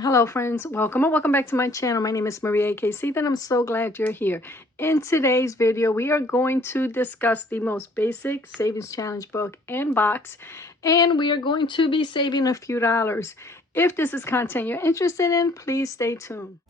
Hello friends, welcome or welcome back to my channel. My name is Maria AKC, and I'm so glad you're here. In today's video, we are going to discuss the most basic savings challenge book and box, and we are going to be saving a few dollars. If this is content you're interested in, please stay tuned.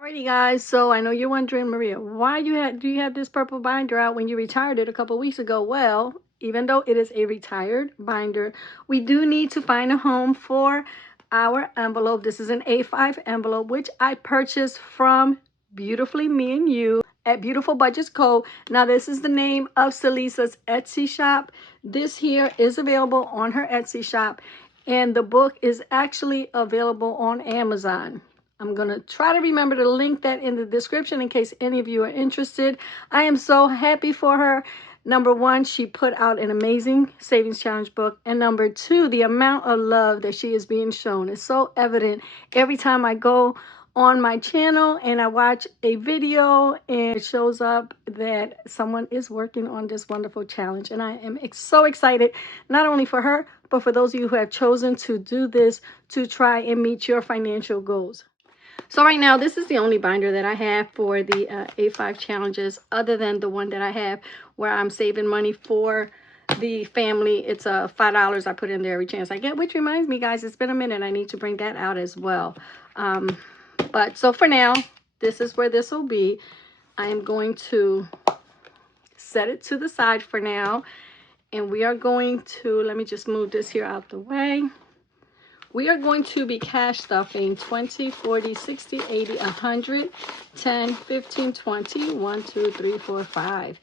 Alrighty guys, so I know you're wondering, Maria, why do you have this purple binder out when you retired it a couple weeks ago? Well, even though it is a retired binder, we do need to find a home for our envelope. This is an A5 envelope, which I purchased from Beautifully Me and You at Beautiful Budgets Co. Now, this is the name of Selisa's Etsy shop. This here is available on her Etsy shop, and the book is actually available on Amazon. I'm going to try to remember to link that in the description in case any of you are interested. I am so happy for her. Number one, she put out an amazing savings challenge book. And number two, the amount of love that she is being shown is so evident every time I go on my channel and I watch a video and it shows up that someone is working on this wonderful challenge. And I am so excited, not only for her, but for those of you who have chosen to do this to try and meet your financial goals. So right now, this is the only binder that I have for the A5 challenges, other than the one that I have where I'm saving money for the family. It's $5 I put in there every chance I get, which reminds me, guys, it's been a minute. I need to bring that out as well. But so for now, this is where this will be. I am going to set it to the side for now. And we are going to, let me just move this here out the way. We are going to be cash stuffing 20, 40, 60, 80, 100, 10, 15, 20, 1, 2, 3, 4, 5.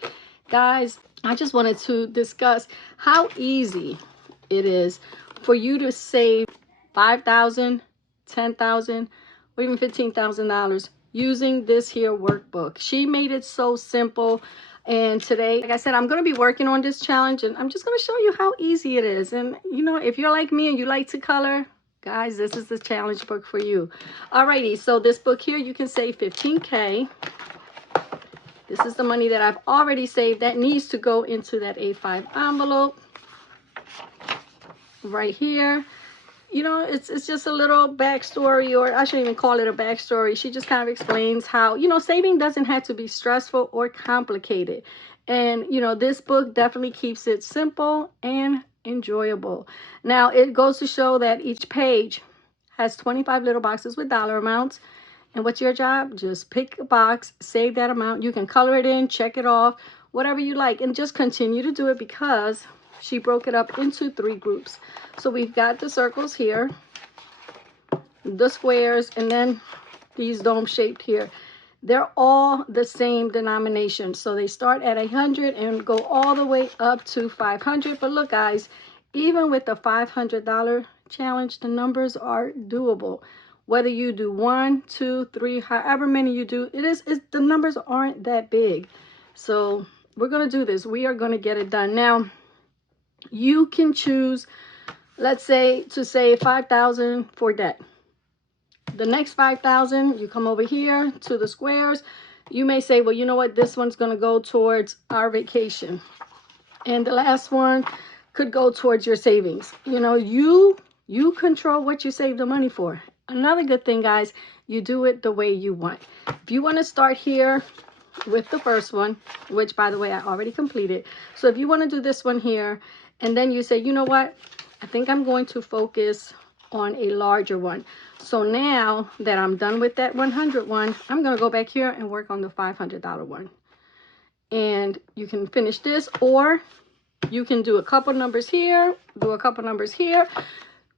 Guys, I just wanted to discuss how easy it is for you to save $5,000, $10,000, or even $15,000 using this here workbook. She made it so simple. And today, like I said, I'm going to be working on this challenge, and I'm just going to show you how easy it is. And, you know, if you're like me and you like to color, guys, this is the challenge book for you. Alrighty, so this book here, you can save 15K. This is the money that I've already saved that needs to go into that A5 envelope right here. You know, it's just a little backstory, or I shouldn't even call it a backstory. She just kind of explains how, you know, saving doesn't have to be stressful or complicated. And, you know, this book definitely keeps it simple and enjoyable. Now, it goes to show that each page has 25 little boxes with dollar amounts. And what's your job? Just pick a box, save that amount. You can color it in, check it off, whatever you like, and just continue to do it because she broke it up into 3 groups. So we've got the circles here, the squares, and then these dome shaped here. They're all the same denomination. So they start at 100 and go all the way up to 500. But look, guys, even with the $500 challenge, the numbers are doable. Whether you do 1, 2, 3, however many you do, the numbers aren't that big. So we're going to do this. We are going to get it done. Now, you can choose, let's say, to save $5,000 for debt. The next 5,000, you come over here to the squares. You may say, well, you know what? This one's going to go towards our vacation. And the last one could go towards your savings. You know, you control what you save the money for. Another good thing, guys, you do it the way you want. If you want to start here with the first one, which, by the way, I already completed. So if you want to do this one here, and then you say, you know what? I think I'm going to focus on a larger one. So now that I'm done with that 100 one, I'm going to go back here and work on the $500 one. And you can finish this, or you can do a couple numbers here, do a couple numbers here.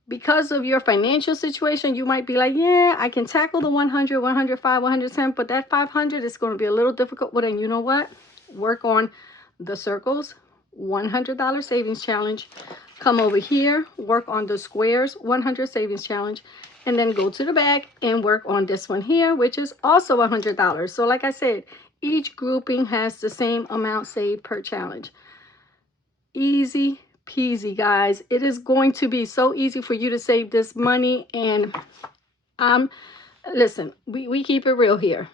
Because of your financial situation, you might be like, yeah, I can tackle the 100, 105, 110, but that 500 is going to be a little difficult. Well, then you know what? Work on the circles, $100 savings challenge. Come over here, work on the squares, 100 savings challenge, and then go to the back and work on this one here, which is also $100. So like I said, each grouping has the same amount saved per challenge. Easy peasy, guys. It is going to be so easy for you to save this money. And listen, we keep it real here.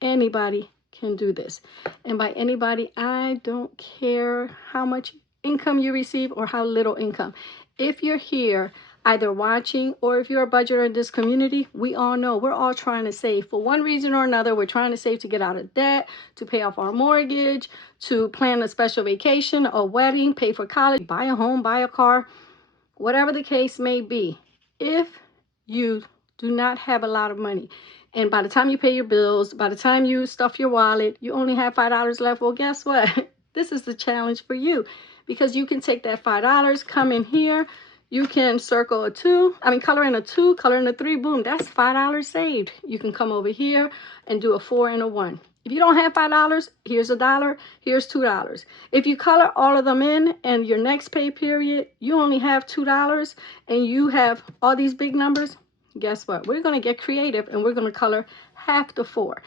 Anybody can do this. And by anybody, I don't care how much income you receive or how little income. If you're here either watching or if you're a budgeter in this community, we all know we're all trying to save for one reason or another. We're trying to save to get out of debt, to pay off our mortgage, to plan a special vacation, a wedding, pay for college, buy a home, buy a car, whatever the case may be. If you do not have a lot of money, and by the time you pay your bills, by the time you stuff your wallet, you only have $5 left, well, guess what? This is the challenge for you, because you can take that $5, come in here, you can circle a 2, color in a 2, color in a 3, boom, that's $5 saved. You can come over here and do a 4 and a 1. If you don't have $5, here's $1, here's $2. If you color all of them in and your next pay period, you only have $2 and you have all these big numbers, guess what? We're going to get creative and we're going to color half the 4.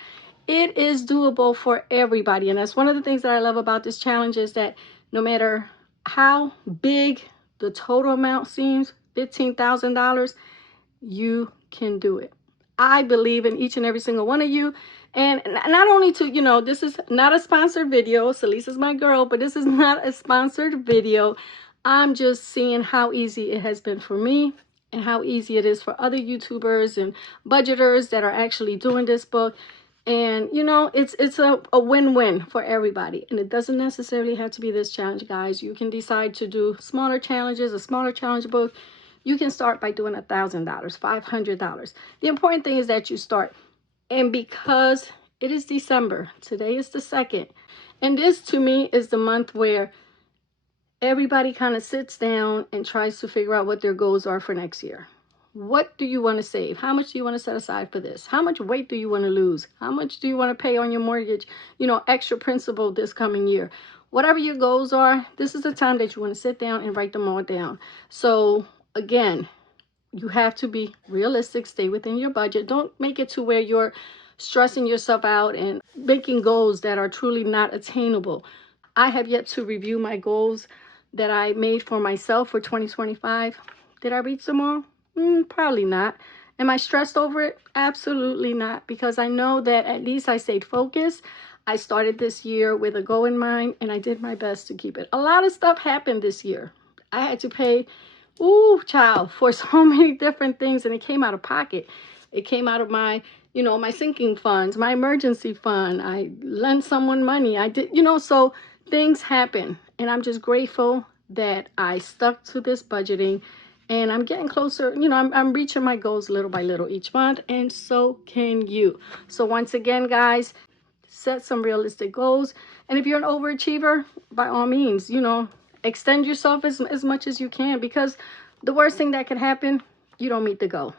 It is doable for everybody. And that's one of the things that I love about this challenge, is that no matter how big the total amount seems, $15,000, you can do it. I believe in each and every single one of you. And not only to, this is not a sponsored video. Salisa's my girl, but this is not a sponsored video. I'm just seeing how easy it has been for me and how easy it is for other YouTubers and budgeters that are actually doing this book. And, it's a win-win for everybody. And it doesn't necessarily have to be this challenge, guys. You can decide to do smaller challenges, a smaller challenge book. You can start by doing $1,000, $500. The important thing is that you start. And because it is December, today is the 2nd. And this, to me, is the month where everybody kind of sits down and tries to figure out what their goals are for next year. What do you want to save? How much do you want to set aside for this? How much weight do you want to lose? How much do you want to pay on your mortgage? Extra principal this coming year. Whatever your goals are, this is the time that you want to sit down and write them all down. So again, you have to be realistic, stay within your budget. Don't make it to where you're stressing yourself out and making goals that are truly not attainable. I have yet to review my goals that I made for myself for 2025. Did I reach them all? Probably not. Am I stressed over it? Absolutely not, because I know that at least I stayed focused. I started this year with a goal in mind, and I did my best to keep it. A lot of stuff happened this year. I had to pay for so many different things, and it came out of pocket. It came out of my, my sinking funds, my emergency fund. I lent someone money. I did, so things happen, and I'm just grateful that I stuck to this budgeting, and I'm getting closer. I'm reaching my goals little by little each month, and so can you. So once again, guys, set some realistic goals, and if you're an overachiever, by all means, extend yourself as much as you can, because the worst thing that could happen, you don't meet the goal.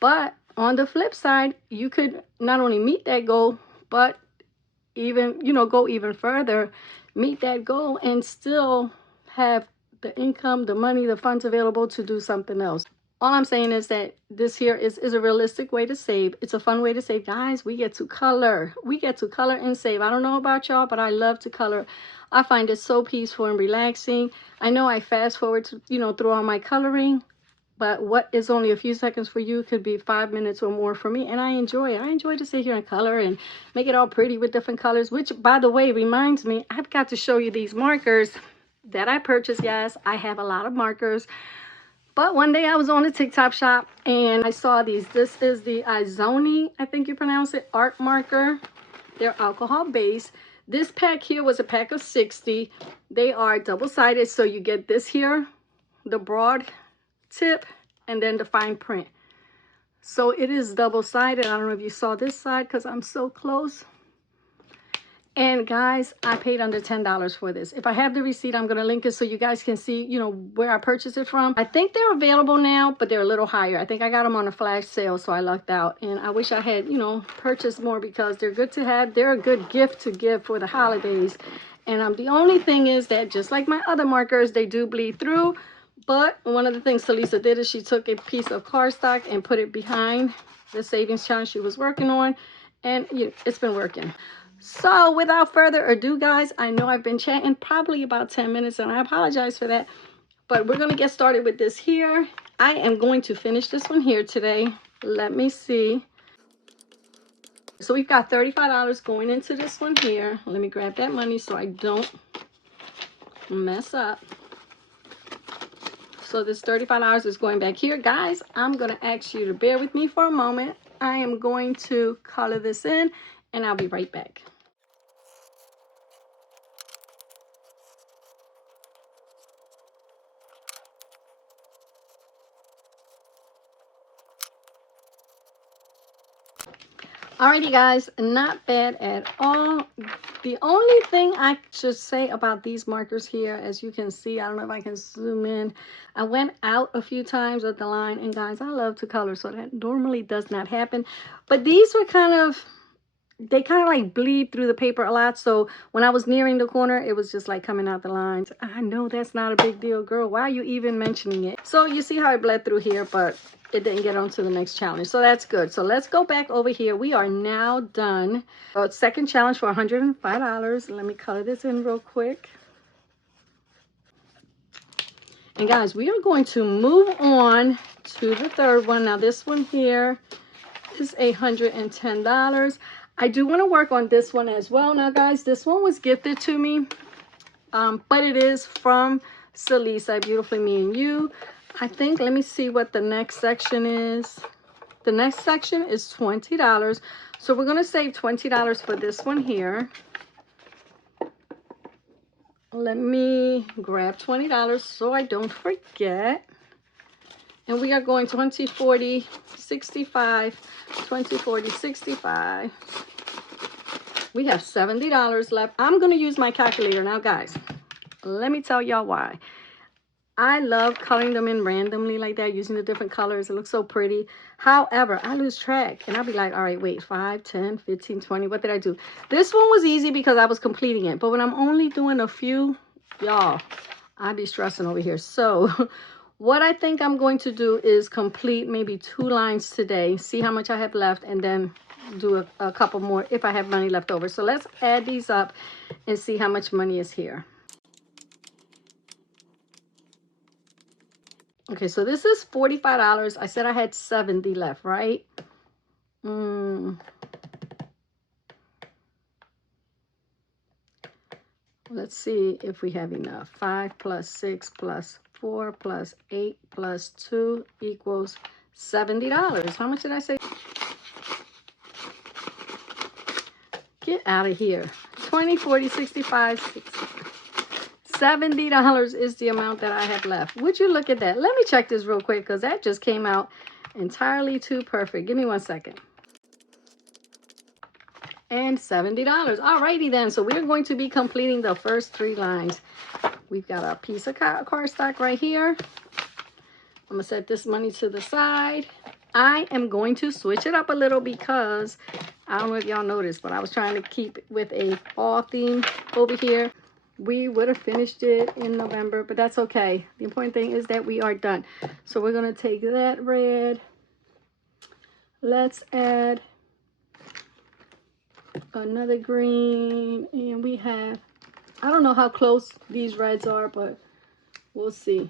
But on the flip side, you could not only meet that goal, but even, go even further, meet that goal and still have the income, the money, the funds available to do something else. All I'm saying is that this here is a realistic way to save. It's a fun way to save. Guys, we get to color. We get to color and save. I don't know about y'all, but I love to color. I find it so peaceful and relaxing. I know I fast forward to, through all my coloring, but what is only a few seconds for you could be 5 minutes or more for me. And I enjoy it. I enjoy to sit here and color and make it all pretty with different colors, which, by the way, reminds me, I've got to show you these markers that I purchased. Yes, I have a lot of markers. But one day I was on a TikTok shop and I saw these. This is the Izoni, I think you pronounce it, art marker. They're alcohol based. This pack here was a pack of 60. They are double-sided, so you get this here, the broad tip, and then the fine print. So it is double-sided. I don't know if you saw this side because I'm so close. And guys, I paid under $10 for this. If I have the receipt, I'm going to link it so you guys can see, where I purchased it from. I think they're available now, but they're a little higher. I think I got them on a flash sale, so I lucked out. And I wish I had, purchased more, because they're good to have. They're a good gift to give for the holidays. And the only thing is that, just like my other markers, they do bleed through. But one of the things Salisa did is she took a piece of cardstock and put it behind the savings challenge she was working on. And it's been working. So without further ado, guys, I know I've been chatting probably about 10 minutes, and I apologize for that. But we're going to get started with this here. I am going to finish this one here today. Let me see. So we've got $35 going into this one here. Let me grab that money so I don't mess up. So this $35 is going back here. Guys, I'm going to ask you to bear with me for a moment. I am going to color this in, and I'll be right back. Alrighty guys, not bad at all. The only thing I should say about these markers here, as you can see, I don't know if I can zoom in, I went out a few times with the line, and guys, I love to color, so that normally does not happen. But these were they kind of like bleed through the paper a lot, so when I was nearing the corner, it was just like coming out the lines. I know that's not a big deal, girl. Why are you even mentioning it? So you see how it bled through here, but it didn't get on to the next challenge, so that's good. So let's go back over here. We are now done. Second challenge for $105. Let me color this in real quick. And guys, we are going to move on to the third one. Now this one here is $110. I do want to work on this one as well. Now guys, this one was gifted to me, but it is from Celisa, Beautifully Me and You. I think, let me see what the next section is. The next section is $20. So we're going to save $20 for this one here. Let me grab $20 so I don't forget. And we are going 20, 40, 65, 20, 40, 65. We have $70 left. I'm going to use my calculator now, guys. Let me tell y'all why. I love coloring them in randomly like that, using the different colors. It looks so pretty. However, I lose track, and I'll be like, all right, wait, 5, 10, 15, 20. What did I do? This one was easy because I was completing it. But when I'm only doing a few, y'all, I'd be stressing over here. So what I think I'm going to do is complete maybe 2 lines today, see how much I have left, and then do a couple more if I have money left over. So let's add these up and see how much money is here. Okay, so this is $45. I said I had 70 left, right? Let's see if we have enough. 5 plus 6 plus 4 plus 8 plus 2 equals $70. How much did I say? Get out of here. 20, 40, 65, 60. $70 is the amount that I have left. Would you look at that? Let me check this real quick because that just came out entirely too perfect. Give me 1 second. And $70. Alrighty then. So we're going to be completing the first 3 lines. We've got a piece of cardstock right here. I'm going to set this money to the side. I am going to switch it up a little because I don't know if y'all noticed, but I was trying to keep it with a fall theme over here. We would have finished it in November, but that's okay. The important thing is that we are done. So we're going to take that red. Let's add another green. And we have, I don't know how close these reds are, but we'll see.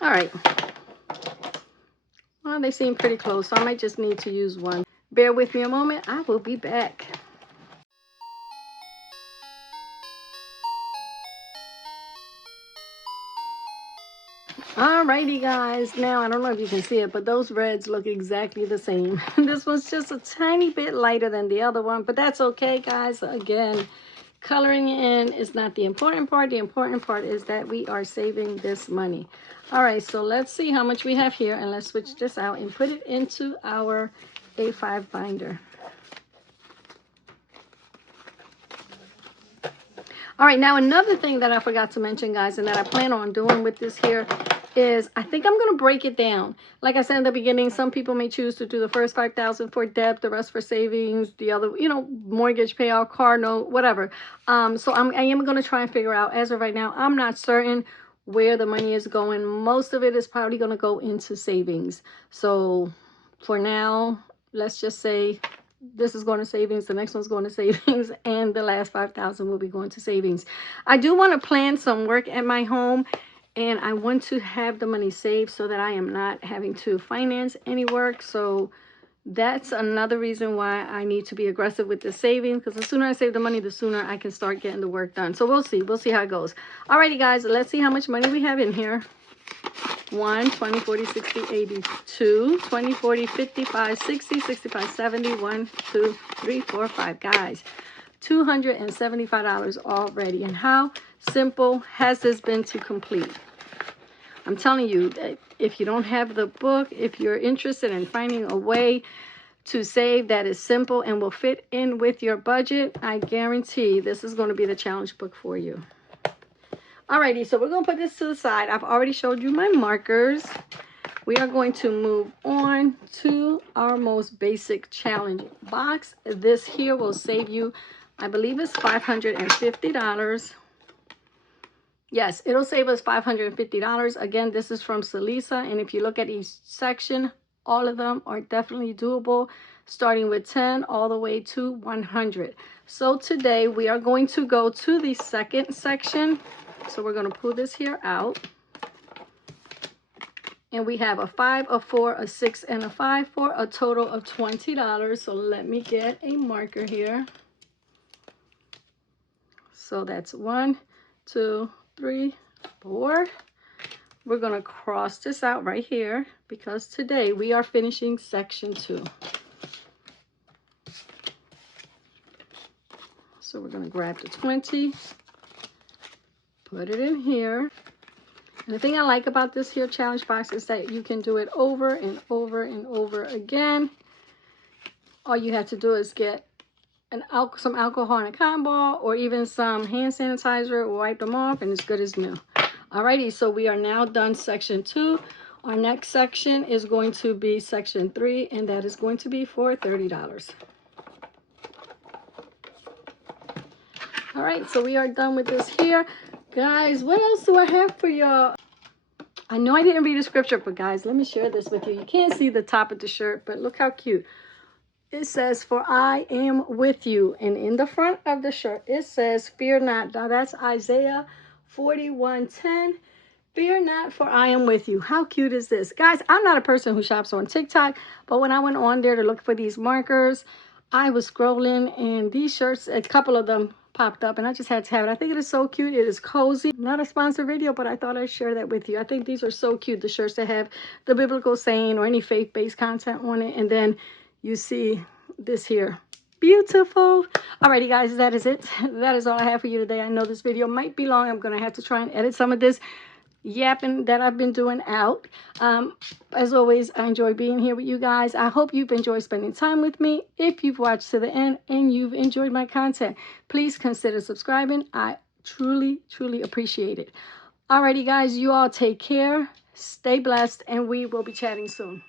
All right. Well, they seem pretty close, so I might just need to use one. Bear with me a moment. I will be back. Alrighty guys, now I don't know if you can see it, but those reds look exactly the same. This one's just a tiny bit lighter than the other one, but that's okay guys. Again, coloring in is not the important part. The important part is that we are saving this money. Alright, so let's see how much we have here, and let's switch this out and put it into our A5 binder. All right, now another thing that I forgot to mention, guys, and that I plan on doing with this here is I think I'm going to break it down. Like I said in the beginning, some people may choose to do the first $5,000 for debt, the rest for savings, the other, you know, mortgage payout, car note, whatever. So I am going to try and figure out, as of right now, I'm not certain where the money is going. Most of it is probably going to go into savings. So for now, let's just say this is going to savings, the next one's going to savings, and the last $5,000 will be going to savings. I do want to plan some work at my home, and I want to have the money saved so that I am not having to finance any work. So That's another reason why I need to be aggressive with the saving, because the sooner I save the money, the sooner I can start getting the work done. So we'll see how it goes. Alrighty guys, let's see how much money we have in here. 1, 20, 40, 60, 80, 2, 20, 40, 55, 60, 65, 70, 1, 2, 3, 4, 5. Guys, $275 already. And how simple has this been to complete? I'm telling you, if you don't have the book, if you're interested in finding a way to save that is simple and will fit in with your budget, I guarantee this is going to be the challenge book for you. Alrighty, so we're going to put this to the side. I've already showed you my markers. We are going to move on to our most basic challenge box. This here will save you, I believe it's $550. Yes, it'll save us $550. Again, this is from HYSA, and if you look at each section, all of them are definitely doable, starting with 10 all the way to 100. So today we are going to go to the second section. So we're going to pull this here out. And we have a 5, a 4, a 6, and a 5 for a total of $20. So let me get a marker here. So that's 1, 2, 3, 4. We're going to cross this out right here because today we are finishing section 2. So we're going to grab the 20, put it in here. And the thing I like about this here challenge box is that you can do it over and over and over again. All you have to do is get some alcohol and a cotton ball, or even some hand sanitizer, wipe them off, and it's good as new. Alrighty, so we are now done section 2. Our next section is going to be section 3, and that is going to be for $30. All right, so we are done with this here. Guys, what else do I have for y'all? I know I didn't read the scripture, but guys, let me share this with you. You can't see the top of the shirt, but look how cute. It says, "For I am with you." And in the front of the shirt, it says, "Fear not." Now that's Isaiah 41:10. "Fear not, for I am with you." How cute is this? Guys, I'm not a person who shops on TikTok, but when I went on there to look for these markers, I was scrolling and these shirts, a couple of them popped up and I just had to have it. I think it is so cute. It is cozy. Not a sponsored video, but I thought I'd share that with you. I think these are so cute. The shirts that have the biblical saying or any faith-based content on it. And then you see this here. Beautiful. Alrighty guys, that is it. That is all I have for you today. I know this video might be long. I'm going to have to try and edit some of this yapping that I've been doing out. As always, I enjoy being here with you guys. I hope you've enjoyed spending time with me. If you've watched to the end and you've enjoyed my content, please consider subscribing. I truly, truly appreciate it. Alrighty guys, you all take care, stay blessed, and we will be chatting soon.